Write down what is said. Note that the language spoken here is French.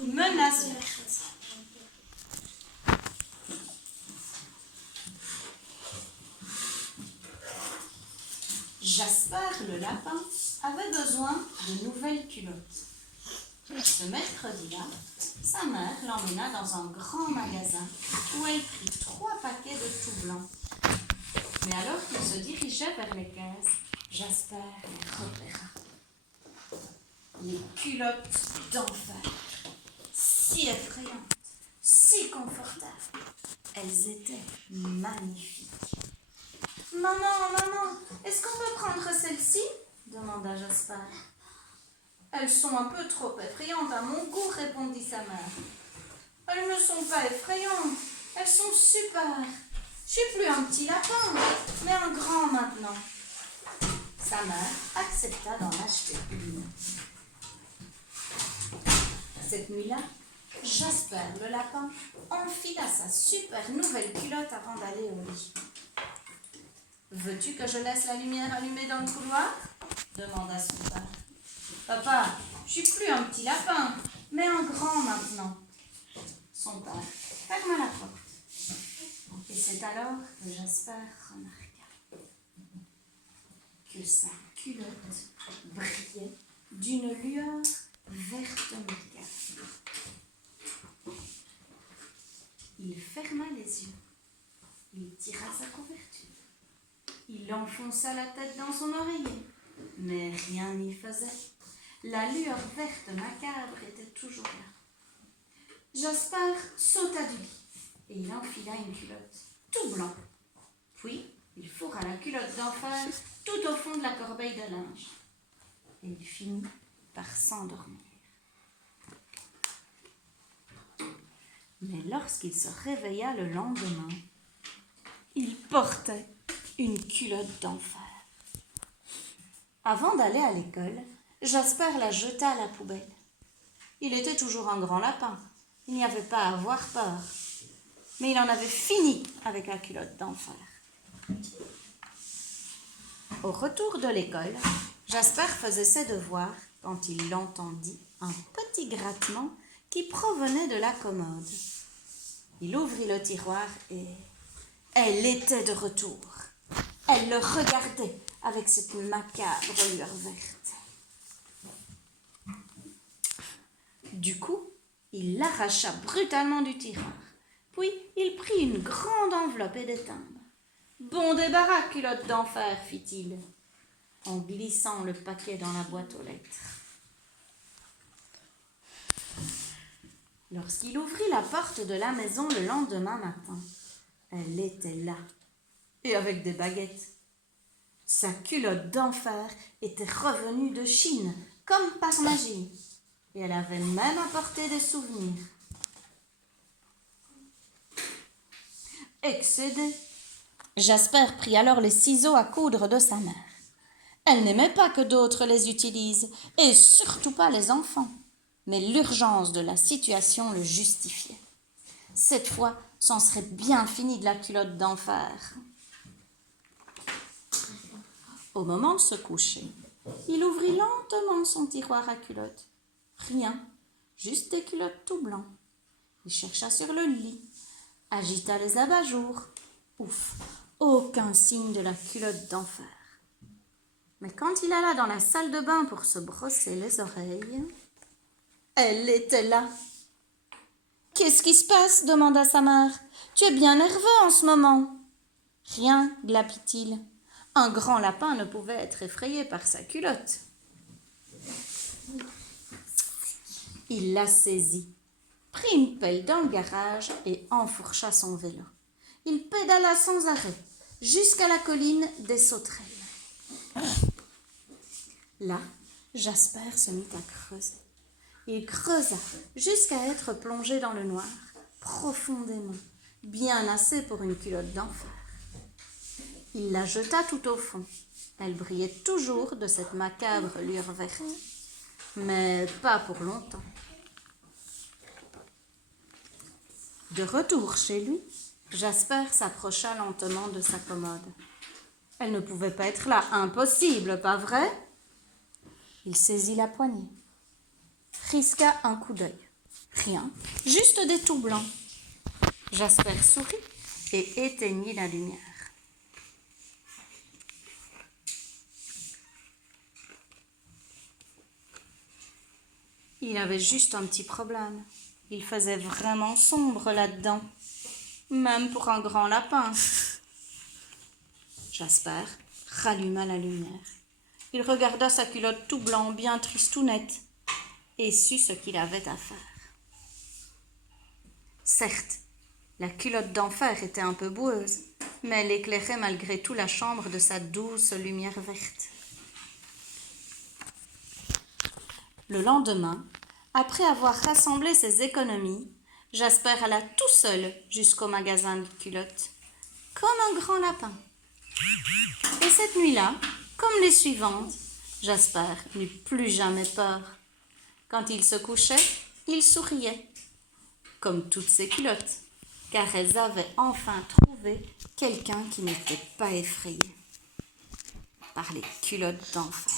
menace. Jasper le lapin avait besoin de nouvelles culottes. Ce mercredi-là, sa mère l'emmena dans un grand magasin où elle prit 3 paquets de tout blanc. Mais alors qu'il se dirigeait vers les caisses, Jasper les repéra. Les culottes d'enfer, si effrayantes, si confortables, elles étaient magnifiques. « Maman, est-ce qu'on peut prendre celle-ci ?» demanda Jasper. « Elles sont un peu trop effrayantes à mon goût, répondit sa mère. « Elles ne sont pas effrayantes, elles sont super. Je suis plus un petit lapin, mais un grand maintenant. » Sa mère accepta d'en acheter une. Cette nuit-là, Jasper le lapin enfila sa super nouvelle culotte avant d'aller au lit. « Veux-tu que je laisse la lumière allumée dans le couloir ?» demanda son père. « Papa, je suis plus un petit lapin, mais un grand maintenant. » Son père ferma la porte. Et c'est alors que Jasper remarqua que sa culotte brillait d'une lueur verte mégale. Il ferma les yeux. Il tira sa couverture. Il enfonça la tête dans son oreiller, mais rien n'y faisait. La lueur verte macabre était toujours là. Jasper sauta du lit et il enfila une culotte tout blanc. Puis, il fourra la culotte d'enfer tout au fond de la corbeille de linge. Et il finit par s'endormir. Mais lorsqu'il se réveilla le lendemain, il portait une culotte d'enfer. Avant d'aller à l'école, Jasper la jeta à la poubelle. Il était toujours un grand lapin. Il n'y avait pas à avoir peur. Mais il en avait fini avec la culotte d'enfer. Au retour de l'école, Jasper faisait ses devoirs quand il entendit un petit grattement qui provenait de la commode. Il ouvrit le tiroir et elle était de retour. Elle le regardait avec cette macabre lueur verte. Du coup, il l'arracha brutalement du tiroir. Puis, il prit une grande enveloppe et des timbres. « Bon débarras, culotte d'enfer, fit-il, en glissant le paquet dans la boîte aux lettres. Lorsqu'il ouvrit la porte de la maison le lendemain matin, elle était là, et avec des baguettes. Sa culotte d'enfer était revenue de Chine, comme par magie, et elle avait même apporté des souvenirs. Excédé, Jasper prit alors les ciseaux à coudre de sa mère. Elle n'aimait pas que d'autres les utilisent, et surtout pas les enfants. Mais l'urgence de la situation le justifiait. Cette fois, c'en serait bien fini de la culotte d'enfer. Au moment de se coucher, il ouvrit lentement son tiroir à culottes. Rien, juste des culottes tout blancs. Il chercha sur le lit, agita les abat-jours. Ouf, aucun signe de la culotte d'enfer. Mais quand il alla dans la salle de bain pour se brosser les oreilles, elle était là. « Qu'est-ce qui se passe ?» demanda sa mère. « Tu es bien nerveux en ce moment. »« Rien, glapit-il. Un grand lapin ne pouvait être effrayé par sa culotte. » Il la saisit, prit une pelle dans le garage et enfourcha son vélo. Il pédala sans arrêt jusqu'à la colline des sauterelles. Là, Jasper se mit à creuser. Il creusa jusqu'à être plongé dans le noir, profondément, bien assez pour une culotte d'enfer. Il la jeta tout au fond. Elle brillait toujours de cette macabre lueur verte, mais pas pour longtemps. De retour chez lui, Jasper s'approcha lentement de sa commode. Elle ne pouvait pas être là, impossible, pas vrai ? Il saisit la poignée, risqua un coup d'œil. Rien, juste des tout blancs. Jasper sourit et éteignit la lumière. Il avait juste un petit problème. Il faisait vraiment sombre là-dedans, même pour un grand lapin. Jasper ralluma la lumière. Il regarda sa culotte tout blanc, bien tristounette, et sut ce qu'il avait à faire. Certes, la culotte d'enfer était un peu boueuse, mais elle éclairait malgré tout la chambre de sa douce lumière verte. Le lendemain, après avoir rassemblé ses économies, Jasper alla tout seul jusqu'au magasin de culottes, comme un grand lapin. Et cette nuit-là, comme les suivantes, Jasper n'eut plus jamais peur. Quand il se couchait, il souriait, comme toutes ses culottes, car elles avaient enfin trouvé quelqu'un qui n'était pas effrayé par les culottes d'enfer.